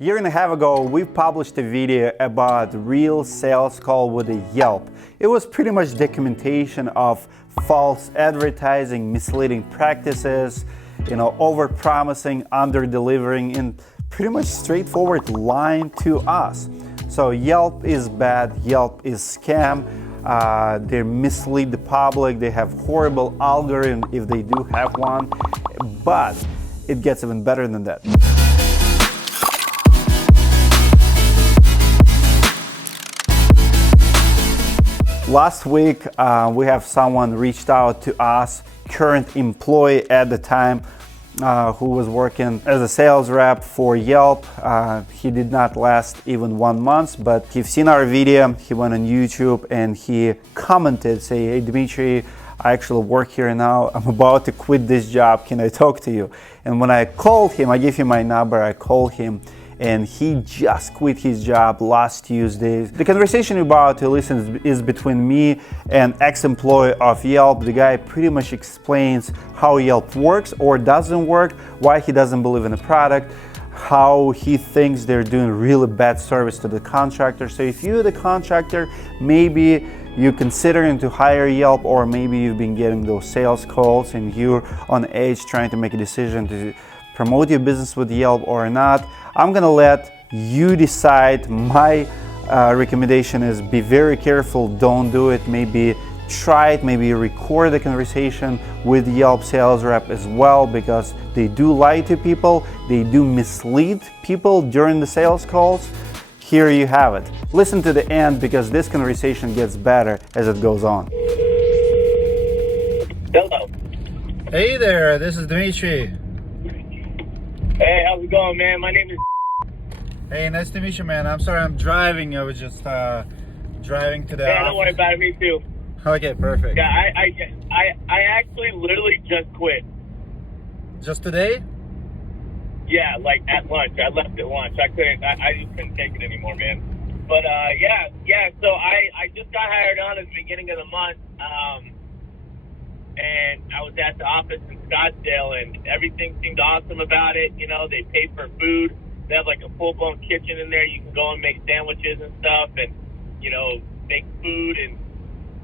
A year and a half ago, we published a video about real sales call with a Yelp. It was pretty much documentation of false advertising, misleading practices, over-promising, under-delivering, and pretty much straightforward lying to us. So Yelp is bad, Yelp is scam, they mislead the public, they have horrible algorithm if they do have one, but it gets even better than that. Last week, we have someone reached out to us, current employee at the time, who was working as a sales rep for Yelp. He did not last even 1 month, but he's seen our video, he went on YouTube and he commented, say, "Hey Dmitry, I actually work here now, I'm about to quit this job, can I talk to you?" And when I called him, I gave him my number, I called him, and he just quit his job last Tuesday. The conversation you're about to listen is between me and ex-employee of Yelp. The guy pretty much explains how Yelp works or doesn't work, why he doesn't believe in the product, how he thinks they're doing really bad service to the contractor. So if you're the contractor, maybe you're considering to hire Yelp, or maybe you've been getting those sales calls and you're on edge trying to make a decision to promote your business with Yelp or not, I'm gonna let you decide. My recommendation is be very careful, don't do it. Maybe try it, maybe record the conversation with Yelp sales rep as well, because they do lie to people, they do mislead people during the sales calls. Here you have it. Listen to the end because this conversation gets better as it goes on. Hello. Hey there, this is Dmitry. Hey, how's it going, man? My name is... Hey, nice to meet you, man. I'm sorry, I'm driving. I was just driving to the Yeah, office. don't worry about it. Me too. Okay, perfect. Yeah, I actually literally just quit. Just today? Yeah, like at lunch. I left at lunch. I just couldn't take it anymore, man. But yeah. So I just got hired on at the beginning of the month, and I was at the office in Scottsdale, and everything seemed awesome about it. You know, they pay for food. They have like a full-blown kitchen in there. You can go and make sandwiches and stuff, and make food, and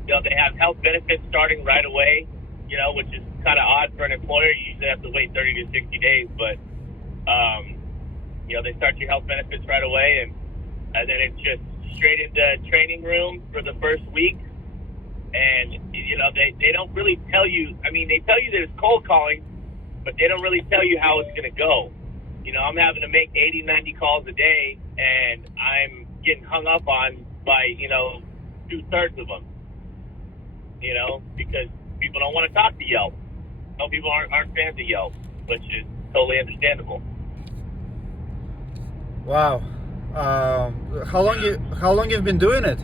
they have health benefits starting right away. Which is kind of odd for an employer. You usually have to wait 30 to 60 days, but they start your health benefits right away, and then it's just straight into training room for the first week. And they don't really tell you. I mean, they tell you that it's cold calling, but they don't really tell you how it's going to go. I'm having to make 80, 90 calls a day, and I'm getting hung up on by 2/3 of them. Because people don't want to talk to Yelp. Some people aren't fans of Yelp, which is totally understandable. Wow. How long you've been doing it?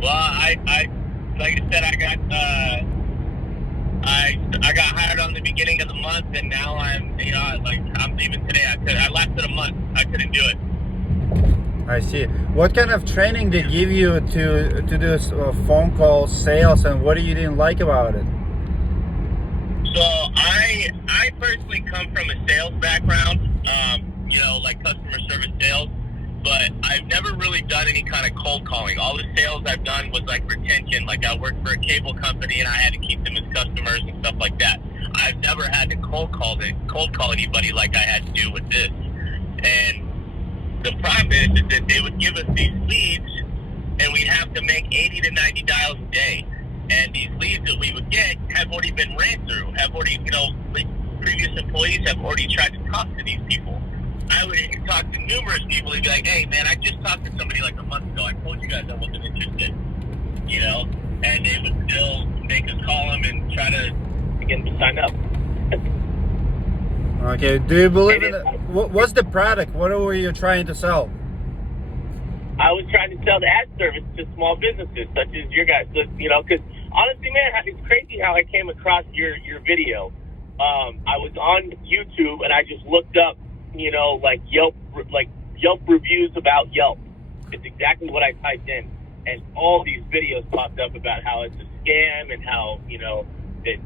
Well, I like I said, I got hired on the beginning of the month, and now I'm leaving today. I lasted a month. I couldn't do it. I see. What kind of training they give you to do phone call sales, and what you didn't like about it? So I personally come from a sales background, like customer service sales. But I've never really done any kind of cold calling. All the sales I've done was like retention. Like I worked for a cable company and I had to keep them as customers and stuff like that. I've never had to cold call anybody like I had to do with this. And the problem is that they would give us these leads and we'd have to make 80 to 90 dials a day. And these leads that we would get have already been ran through, previous employees have already tried to talk to these people. I would talk to numerous people and be like, "Hey, man, I just talked to somebody like a month ago. I told you guys I wasn't interested." And they would still make us call them and try to get them to sign up. Okay. Do you believe in it? What's the product? What were you trying to sell? I was trying to sell the ad service to small businesses such as your guys. Because honestly, man, it's crazy how I came across your video. I was on YouTube and I just looked up, Yelp reviews about Yelp. It's exactly what I typed in, and all these videos popped up about how it's a scam and how that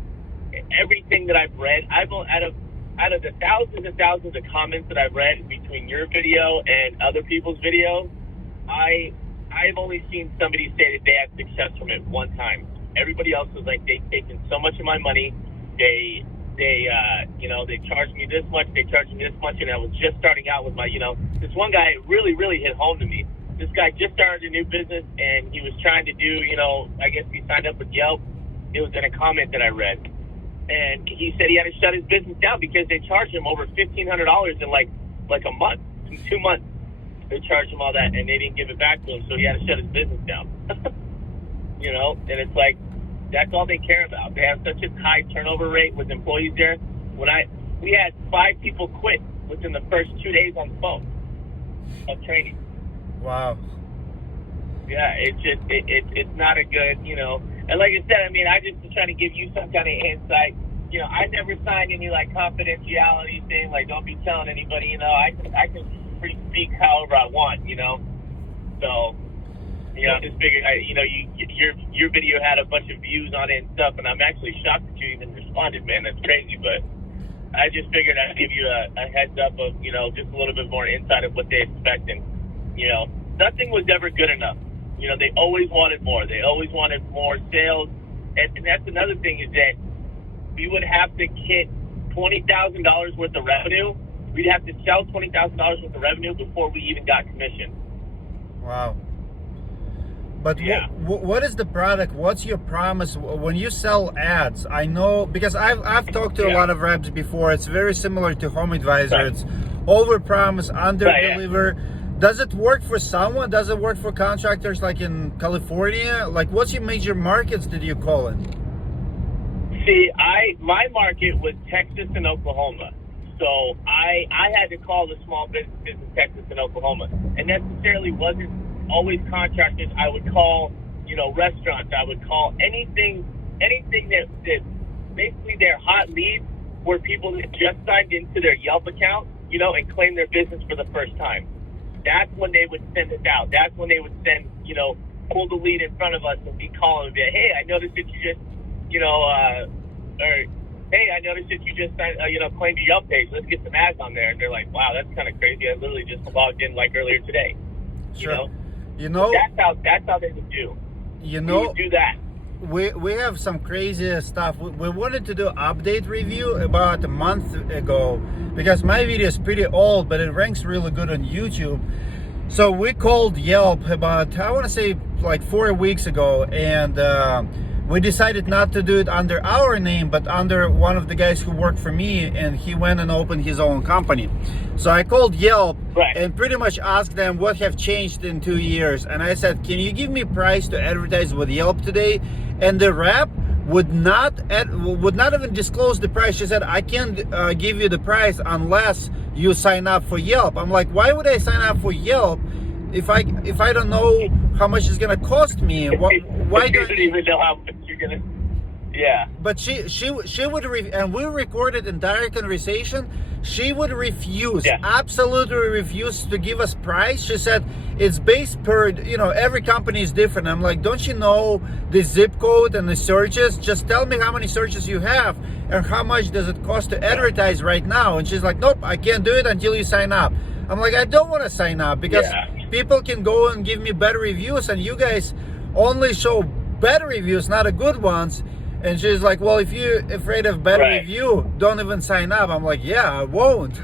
everything that I've read, out of out of the thousands and thousands of comments that I've read between your video and other people's videos, I've only seen somebody say that they had success from it one time. Everybody else was like, they've taken so much of my money. They charged me this much. They charged me this much, and I was just starting out with my, this one guy really, really hit home to me. This guy just started a new business, and he was trying to do, I guess he signed up with Yelp. It was in a comment that I read, and he said he had to shut his business down because they charged him over $1,500 in like a month, in 2 months. They charged him all that, and they didn't give it back to him, so he had to shut his business down. And it's like, that's all they care about. They have such a high turnover rate with employees there. We had 5 people quit within the first 2 days on the phone of training. Wow. Yeah, it's not a good, And like I said, I just was trying to give you some kind of insight. I never signed any like confidentiality thing, like don't be telling anybody. I can free speak however I want. So. I just figured, your video had a bunch of views on it and stuff, and I'm actually shocked that you even responded, man. That's crazy, but I just figured I'd give you a heads up of, just a little bit more insight of what they expect. And, nothing was ever good enough. They always wanted more. They always wanted more sales. And that's another thing is that we would have to hit $20,000 worth of revenue. We'd have to sell $20,000 worth of revenue before we even got commission. Wow. But yeah. What is the product? What's your promise when you sell ads? I know because I've talked to a lot of reps before. It's very similar to Home Advisor. Right. It's over promise, under deliver. Yeah. Does it work for someone? Does it work for contractors like in California? Like, what's your major markets did you call it? See, my market was Texas and Oklahoma. So I had to call the small businesses in Texas and Oklahoma, and necessarily wasn't always contractors. I would call, restaurants. I would call anything that basically their hot leads were people that just signed into their Yelp account, and claimed their business for the first time. That's when they would send us out. That's when they would send, pull the lead in front of us and be calling and be like, hey, I noticed that you just, hey, I noticed that you just, claimed your Yelp page. Let's get some ads on there. And they're like, wow, that's kind of crazy. I literally just logged in like earlier today. Sure. That's how they would do. We would do that. We have some crazy stuff. We wanted to do update review about a month ago because my video is pretty old, but it ranks really good on YouTube. So we called Yelp about, I want to say like 4 weeks ago, and we decided not to do it under our name, but under one of the guys who worked for me, and he went and opened his own company. So I called Yelp and pretty much asked them what have changed in 2 years. And I said, can you give me price to advertise with Yelp today? And the rep would not even disclose the price. She said, I can't give you the price unless you sign up for Yelp. I'm like, why would I sign up for Yelp if I don't know how much it's gonna cost me? Why don't you even know how much you're gonna? Yeah. But she would and we recorded in direct conversation. She would refuse, absolutely refuse to give us price. She said it's based per, every company is different. I'm like, don't you know the zip code and the searches? Just tell me how many searches you have and how much does it cost to advertise right now. And she's like, nope, I can't do it until you sign up. I'm like, I don't want to sign up because people can go and give me better reviews, and you guys only show better reviews, not the good ones. And she's like, well, if you're afraid of better review, don't even sign up. I'm like, yeah, I won't.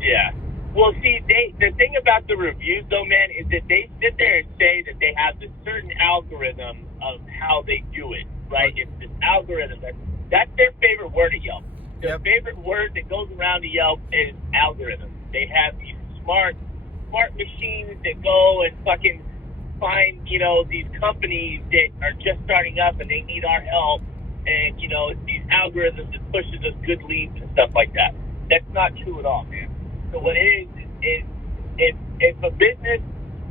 Yeah. Well, see, the thing about the reviews, though, man, is that they sit there and say that they have this certain algorithm of how they do it, right? It's this algorithm. That's their favorite word at Yelp. Their favorite word that goes around to Yelp is algorithm. They have these smart machines that go and fucking find, these companies that are just starting up and they need our help. And, these algorithms that pushes us good leads and stuff like that. That's not true at all, man. So what it is if a business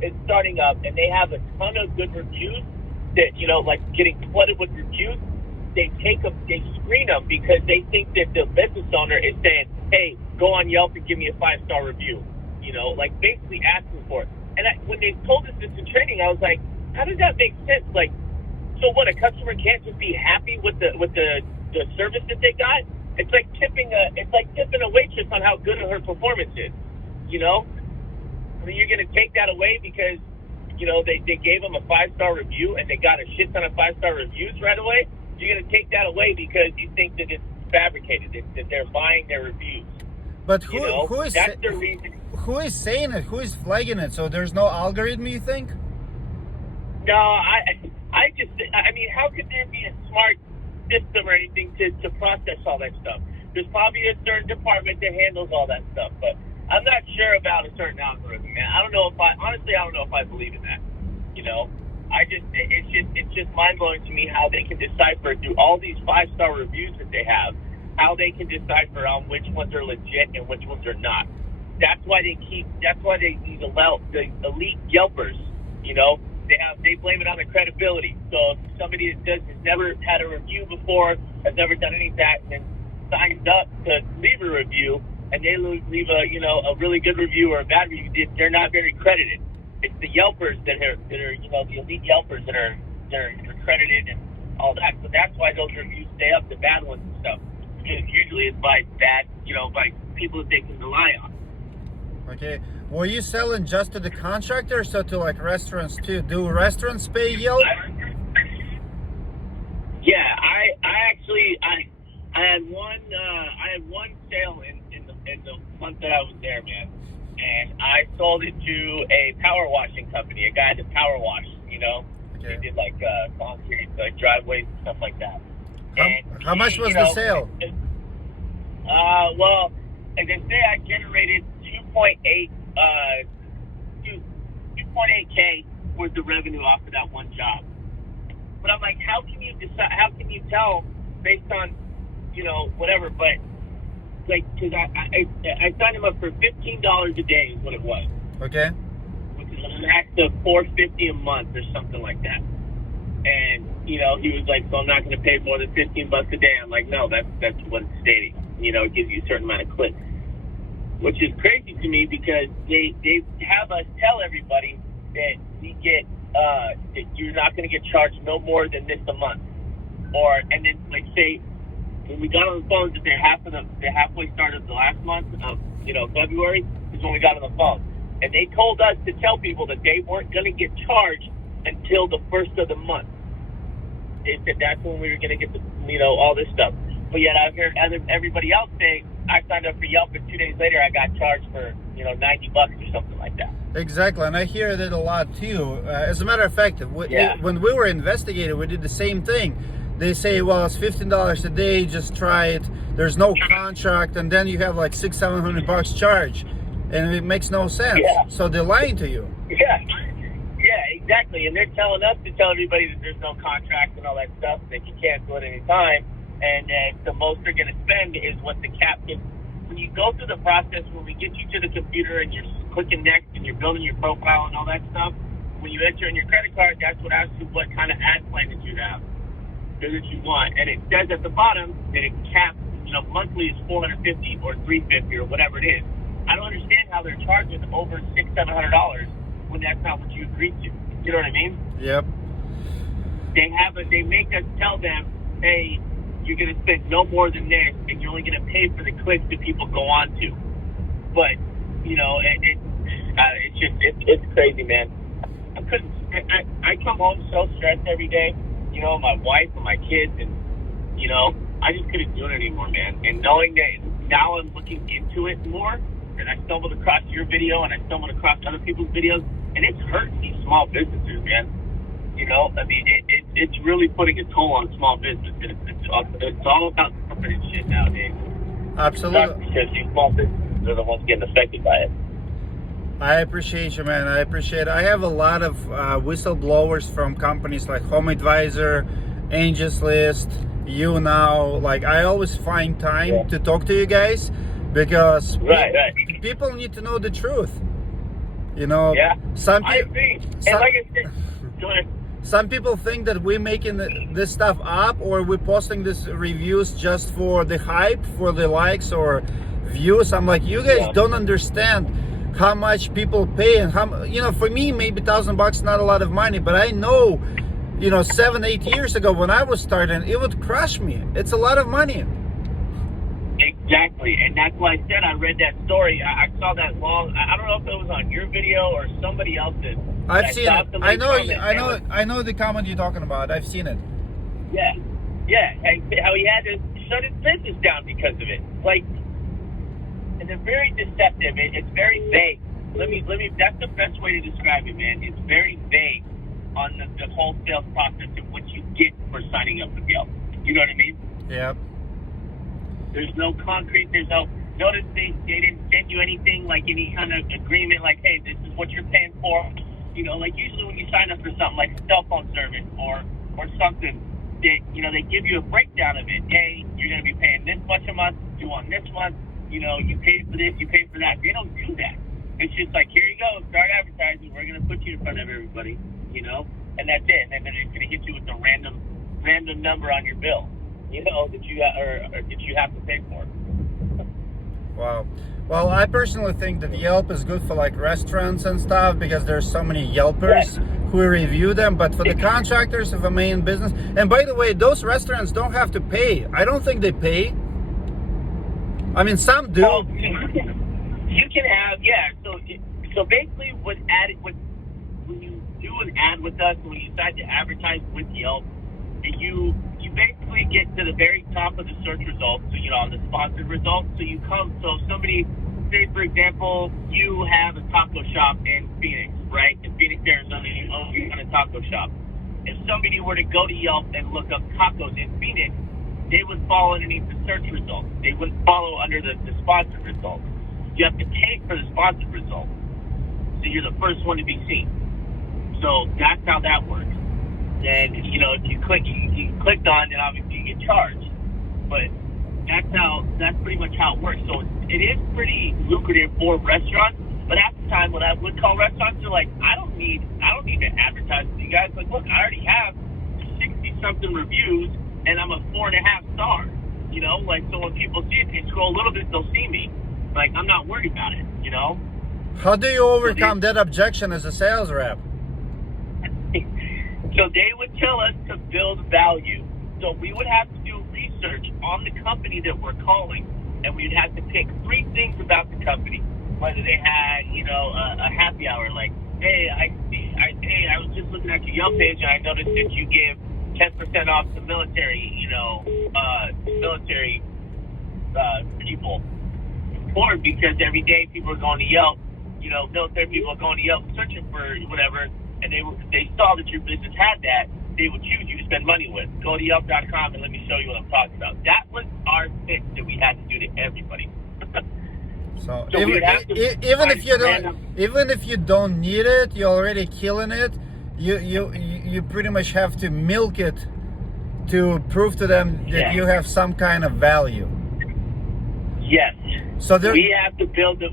is starting up and they have a ton of good reviews that, like getting flooded with reviews, they screen them because they think that the business owner is saying, hey, go on Yelp and give me a 5-star review, like basically asking for it. And when they told us this in training, I was like, how does that make sense? Like, so what, a customer can't just be happy with the service that they got? it's like tipping a waitress on how good her performance is. You know, I mean, you're gonna take that away because they gave them a 5-star review and they got a shit ton of 5-star reviews right away. You're gonna take that away because you think that it's fabricated, that they're buying their reviews. But who is that's the reason. Who is saying it? Who is flagging it? So there's no algorithm, you think? No, I mean, how could there be a smart system or anything to process all that stuff? There's probably a certain department that handles all that stuff, but I'm not sure about a certain algorithm, man. I don't know if I believe in that. It's just mind blowing to me how they can decipher through all these 5-star reviews that they have, how they can decipher on which ones are legit and which ones are not. That's why these elite Yelpers, they blame it on the credibility. So if somebody that has never had a review before, has never done any of that, and then signs up to leave a review, and they leave a really good review or a bad review, they're not very credited. It's the Yelpers that are the elite Yelpers that are credited and all that. So that's why those reviews stay up, the bad ones and stuff. Because usually it's by bad, by people that they can rely on. Okay. Were you selling just to the contractors or to like restaurants too? Do restaurants pay Yelp? Yeah, I had one sale in the month that I was there, man, and I sold it to a power washing company, a guy that power washed. Okay. They did like concrete, like driveways and stuff like that. How much was the sale? Well, as I say, I generated 2.8K worth of revenue off of that one job. But I'm like, how can you decide? How can you tell based on, whatever? But like, because I signed him up for $15 a day is what it was. Okay. Which is a max of $450 a month or something like that. And he was like, so I'm not going to pay more than $15 a day. I'm like, no, that's what it's stating. It gives you a certain amount of clicks, which is crazy to me because they have us tell everybody that we get that you're not going to get charged no more than this a month, and then like say when we got on the phone at the halfway start of the last month of February is when we got on the phone, and they told us to tell people that they weren't going to get charged until the first of the month. They said that's when we were going to get all this stuff. But yet I've heard everybody else say I signed up for Yelp and 2 days later I got charged for $90 or something like that. Exactly, and I hear that a lot too. As a matter of fact, when we were investigating, we did the same thing. They say, well, it's $15 a day, just try it. There's no contract, and then you have like $600-700 charge, and it makes no sense. Yeah. So they're lying to you. Yeah, exactly. And they're telling us to tell everybody that there's no contract and all that stuff, that you cancel at any time. And the most they're going to spend is what the cap can. When you go through the process, when we get you to the computer and you're clicking next and you're building your profile and all that stuff, when you enter in your credit card, that's what asks you what kind of ad plan that you have, that you want. And it says at the bottom that it caps, monthly is $450 or $350 or whatever it is. I don't understand how they're charging over $600-700 when that's not what you agreed to. You know what I mean? Yep. They make us tell them, hey, you're going to spend no more than this, and you're only going to pay for the clicks that people go on to. But, it's crazy, man. I come home so stressed every day, my wife and my kids, and, I just couldn't do it anymore, man. And knowing that now I'm looking into it more, and I stumbled across your video, and I stumbled across other people's videos, and it's hurting these small businesses, man. I mean, it's really putting a toll on small business. It's all about corporate shit nowadays. Absolutely. Because these small businesses are the ones getting affected by it. I appreciate you, man. I appreciate it. I have a lot of whistleblowers from companies like Home Advisor, Angels List, you now. Like, I always find time to talk to you guys because people need to know the truth. Yeah. I agree. And like I said, go ahead. Some people think that we're making this stuff up or we're posting these reviews just for the hype, for the likes or views. I'm like, you guys don't understand how much people pay and how, for me, maybe $1,000 not a lot of money, but I know, 7-8 years ago when I was starting, it would crush me. It's a lot of money. Exactly, and that's why I said I read that story. I saw that long. I don't know if it was on your video or somebody else's. I've seen it. I know the comment you're talking about. I've seen it. Yeah, and how he had to shut his business down because of it. Like, and they're very deceptive. It's very vague. Let me. That's the best way to describe it, man. It's very vague on the whole sales process of what you get for signing up with Yelp. You know what I mean? Yeah. There's no concrete. There's no. Notice they didn't send you anything like any kind of agreement. Like, hey, this is what you're paying for. You know, like usually when you sign up for something like a cell phone service or something, they give you a breakdown of it. Hey, you're going to be paying this much a month. You want this month. You know, you pay for this, you pay for that. They don't do that. It's just like, here you go, start advertising. We're going to put you in front of everybody. You know, and that's it. And then it's going to hit you with a random number on your bill. You know that you that you have to pay for. Wow. Well, I personally think that Yelp is good for like restaurants and stuff because there's so many Yelpers who review them. But for the contractors of a main business, and by the way, those restaurants don't have to pay. I don't think they pay. I mean, some do. Well, you can have So basically, when you do an ad with us, when you decide to advertise with Yelp, you basically get to the very top of the search results, so, you know, on the sponsored results. So somebody, say for example, you have a taco shop in Phoenix, right? In Phoenix, Arizona, you own a taco shop. If somebody were to go to Yelp and look up tacos in Phoenix, they would fall underneath the search results. They wouldn't follow under the sponsored results. You have to pay for the sponsored results. So you're the first one to be seen. So that's how that works. And, you know, if you clicked on, then obviously you get charged. But that's pretty much how it works. So it is pretty lucrative for restaurants. But at the time, when I would call restaurants, they're like, I don't need to advertise with you guys. Like, look, I already have 60-something reviews, and I'm a 4.5 star. You know, like, so when people see it, they scroll a little bit, they'll see me. Like, I'm not worried about it, you know? How do you overcome that objection as a sales rep? So they would tell us to build value. So we would have to do research on the company that we're calling, and we'd have to pick 3 things about the company. Whether they had, you know, a happy hour, like, hey, I was just looking at your Yelp page and I noticed that you give 10% off the military, you know, people. Or because every day people are going to Yelp, you know, military people are going to Yelp searching for whatever, and they saw that your business had that, they would choose you to spend money with. Go to Yelp.com and let me show you what I'm talking about. That was our fix that we had to do to everybody. So even if you don't need it, you're already killing it. You pretty much have to milk it to prove to them that you have some kind of value. Yes. So we have to build the.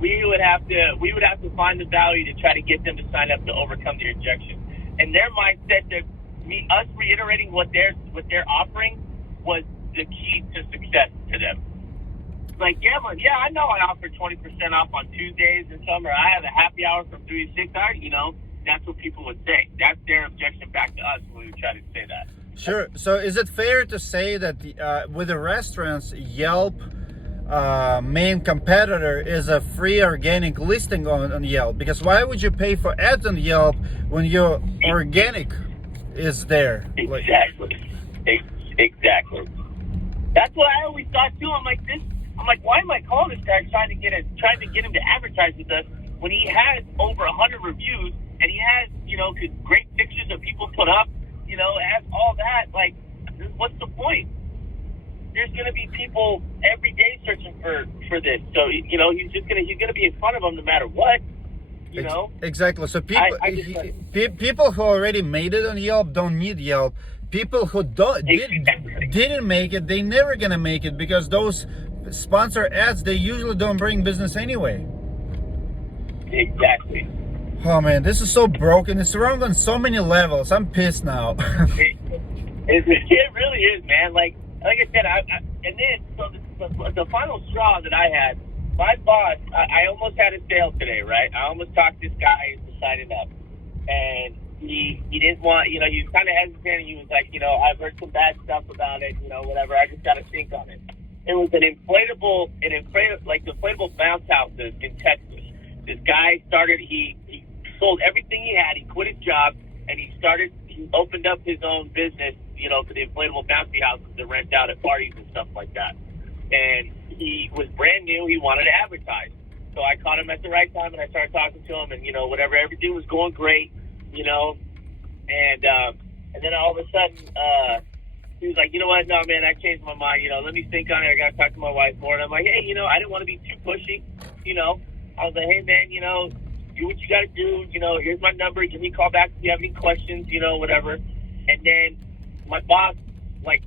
We would have to find the value to try to get them to sign up to overcome their objection. And their mindset that us reiterating what they're offering was the key to success to them. Like, I know I offer 20% off on Tuesdays and summer. I have a happy hour from 3 to 6. You know, that's what people would say. That's their objection back to us when we would try to say that. Sure. So is it fair to say that with the restaurants, Yelp main competitor is a free organic listing on Yelp? Because why would you pay for ads on Yelp when your organic is there? Exactly. Exactly. That's what I always thought too. I'm like, why am I calling this guy trying to get him to advertise with us when he has over 100 reviews and he has, you know, great pictures that people put up, you know, has all that. Like, what's the point? There's going to be people every day searching for this. So, you know, he's gonna be in front of them no matter what. You know? Exactly. So people who already made it on Yelp don't need Yelp. People who didn't make it, they never gonna make it because those sponsor ads, they usually don't bring business anyway. Exactly. Oh man, this is so broken. It's wrong on so many levels. I'm pissed now. It really is, man. Like I said, and then the final straw that I had, my boss, I almost had a sale today, right? I almost talked this guy into signing up, and he didn't want, you know, he was kind of hesitant. He was like, you know, I've heard some bad stuff about it, you know, whatever. I just got to think on it. was an inflatable like inflatable bounce houses in Texas. This guy started. He sold everything he had. He quit his job and he opened up his own business. You know, for the inflatable bouncy houses to rent out at parties and stuff like that. And he was brand new. He wanted to advertise. So I caught him at the right time and I started talking to him and, you know, whatever, everything was going great, you know. And then all of a sudden, he was like, you know what? No, man, I changed my mind. You know, let me think on it. I got to talk to my wife more. And I'm like, hey, you know, I didn't want to be too pushy. You know, I was like, hey, man, you know, do what you got to do. You know, here's my number. Give me a call back if you have any questions, you know, whatever. And then my boss was like,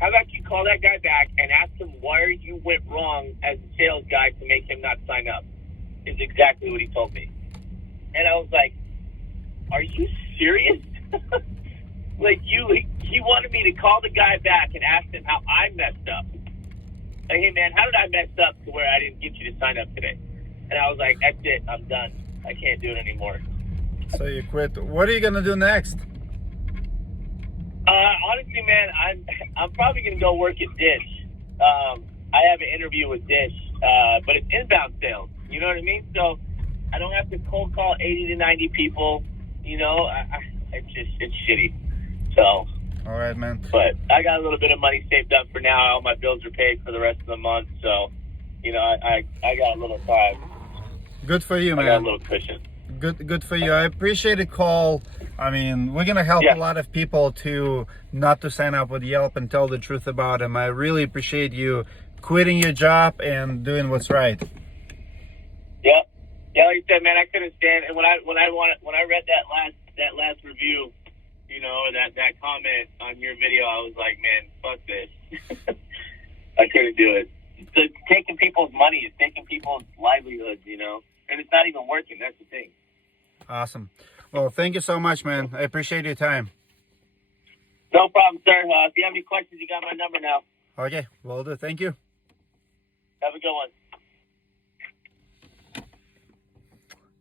how about you call that guy back and ask him where you went wrong as a sales guy to make him not sign up, is exactly what he told me. And I was like, are you serious? Like, he wanted me to call the guy back and ask him how I messed up. Like, hey, man, how did I mess up to where I didn't get you to sign up today? And I was like, that's it. I'm done. I can't do it anymore. So you quit. What are you going to do next? Honestly, man, I'm probably going to go work at Dish. I have an interview with Dish, but it's inbound sales. You know what I mean? So I don't have to cold call 80 to 90 people. You know, it's shitty. So. All right, man. But I got a little bit of money saved up for now. All my bills are paid for the rest of the month. So, you know, I got a little time. Good for you, man. I got a little cushion. Good for you. I appreciate the call. I mean, we're gonna help a lot of people to not to sign up with Yelp and tell the truth about them. I really appreciate you quitting your job and doing what's right. Yeah, like you said, man, I couldn't stand. And when I read that last review, you know, that comment on your video, I was like, man, fuck this. I couldn't do it. It's taking people's money. It's taking people's livelihoods, you know, and it's not even working. That's the thing. Awesome. Well, thank you so much, man. I appreciate your time. No problem, sir. If you have any questions, you got my number now. Okay, will do. Thank you. Have a good one.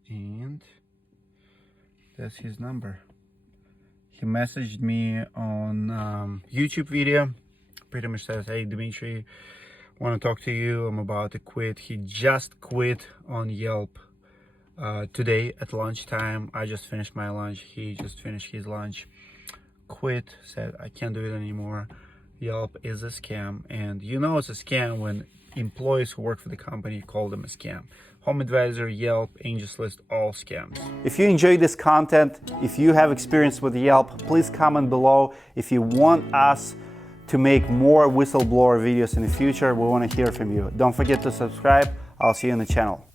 And that's his number. He messaged me on YouTube video. Pretty much says, hey, Dimitri, want to talk to you. I'm about to quit. He just quit on Yelp. Today at lunchtime. I just finished my lunch. He just finished his lunch. Quit, said I can't do it anymore. Yelp is a scam, and you know it's a scam when employees who work for the company call them a scam. Home Advisor, Yelp, Angels List, all scams. If you enjoyed this content, if you have experience with Yelp, please comment below. If you want us to make more whistleblower videos in the future, we want to hear from you. Don't forget to subscribe. I'll see you on the channel.